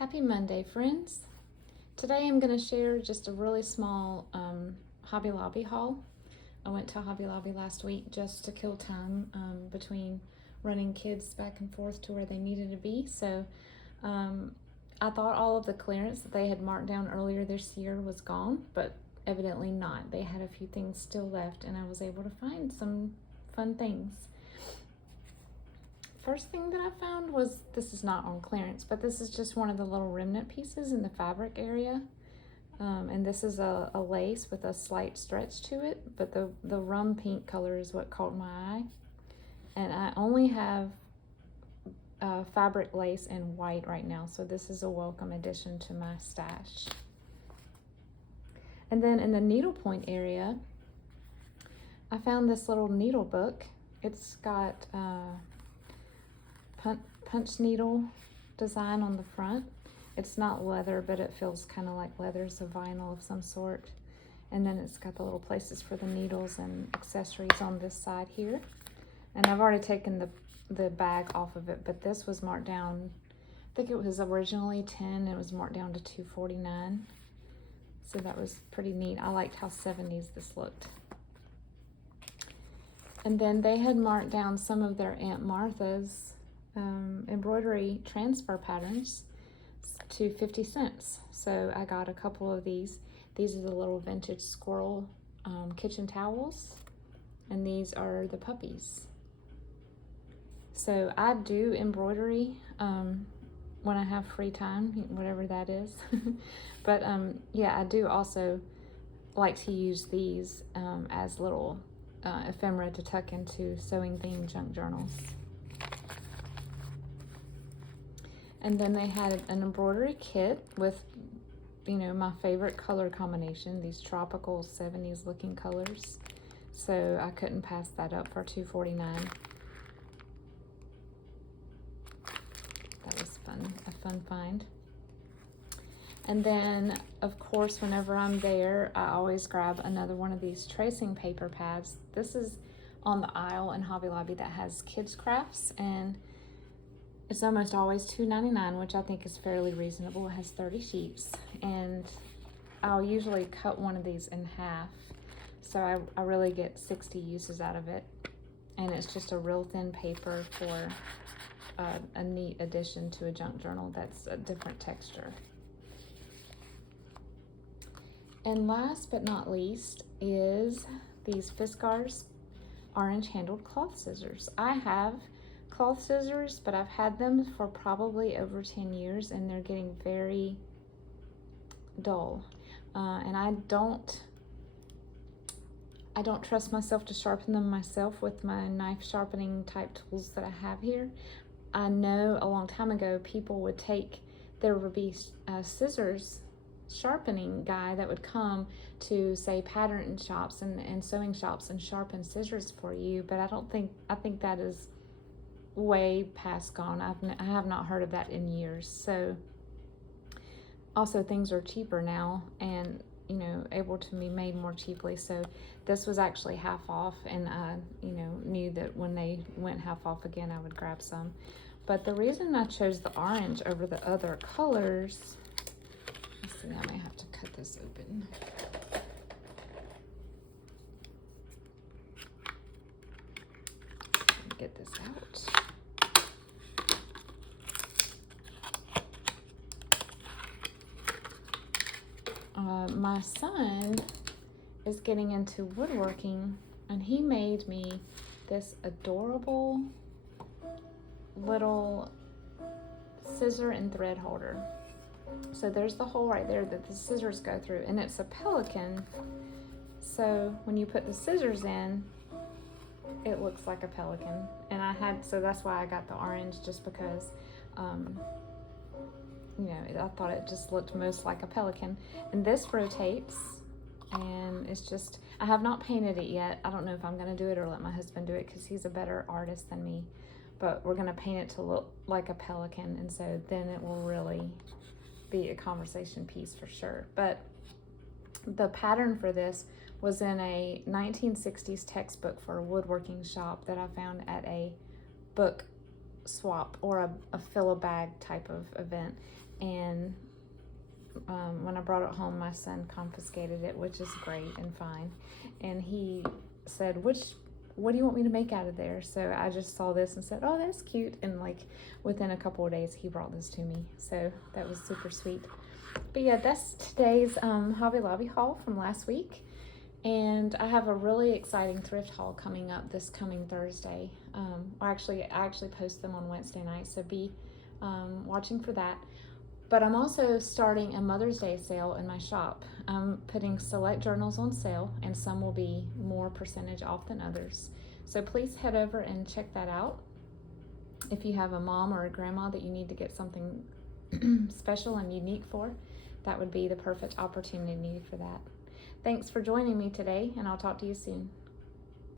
Happy Monday, friends. Today I'm going to share just a really small Hobby Lobby haul. I went to Hobby Lobby last week just to kill time between running kids back and forth to where they needed to be. So I thought all of the clearance that they had marked down earlier this year was gone, but evidently not. They had a few things still left and I was able to find some fun things. First thing that I found was, this is not on clearance, but this is just one of the little remnant pieces in the fabric area. And this is a lace with a slight stretch to it, but the rum pink color is what caught my eye. And I only have fabric lace in white right now, so this is a welcome addition to my stash. And then in the needlepoint area, I found this little needle book. It's got punch needle design on the front. It's not leather, but it feels kind of like leather. It's a vinyl of some sort. And then it's got the little places for the needles and accessories on this side here. And I've already taken the bag off of it, but this was marked down, I think it was originally $10, it was marked down to $2.49. So that was pretty neat. I liked how 70s this looked. And then they had marked down some of their Aunt Martha's embroidery transfer patterns to 50 cents. So I got a couple of these. These are the little vintage squirrel kitchen towels, and these are the puppies. So I do embroidery when I have free time, whatever that is. But yeah, I do also like to use these as little ephemera to tuck into sewing themed junk journals. And then they had an embroidery kit with, you know, my favorite color combination, these tropical 70s looking colors. So I couldn't pass that up for $2.49. That was fun, a fun find. And then, of course, whenever I'm there, I always grab another one of these tracing paper pads. This is on the aisle in Hobby Lobby that has kids crafts, and it's almost always $2.99, which I think is fairly reasonable. It has 30 sheets, and I'll usually cut one of these in half, so I really get 60 uses out of it. And it's just a real thin paper for a neat addition to a junk journal that's a different texture. And last but not least is these Fiskars orange handled cloth scissors. I have cloth scissors, but I've had them for probably over 10 years and they're getting very dull. And I don't trust myself to sharpen them myself with my knife sharpening type tools that I have here. I know a long time ago people would there would be scissors sharpening guy that would come to, say, pattern shops and sewing shops and sharpen scissors for you, but I think that is way past gone. I have not heard of that in years. So also things are cheaper now and, you know, able to be made more cheaply. So this was actually half off, and I, you know, knew that when they went half off again, I would grab some. But the reason I chose the orange over the other colors, let's see, I may have to cut this open. Get this out. My son is getting into woodworking, and he made me this adorable little scissor and thread holder. So there's the hole right there that the scissors go through, and it's a Pelican. So when you put the scissors in, it looks like a Pelican. And so that's why I got the orange, just because you know, I thought it just looked most like a Pelican. And this rotates, and it's just, I have not painted it yet. I don't know if I'm gonna do it or let my husband do it, because he's a better artist than me. But we're gonna paint it to look like a Pelican, and so then it will really be a conversation piece for sure. But the pattern for this was in a 1960s textbook for a woodworking shop that I found at a book swap or a fill-a-bag type of event. And when I brought it home, my son confiscated it, which is great and fine. And he said, what do you want me to make out of there? So I just saw this and said, oh, that's cute. And like within a couple of days, he brought this to me. So that was super sweet. But yeah, that's today's Hobby Lobby haul from last week. And I have a really exciting thrift haul coming up this coming Thursday. I actually post them on Wednesday night, so be watching for that. But I'm also starting a Mother's Day sale in my shop. I'm putting select journals on sale, and some will be more percentage off than others. So please head over and check that out. If you have a mom or a grandma that you need to get something special and unique for, that would be the perfect opportunity for that. Thanks for joining me today, and I'll talk to you soon.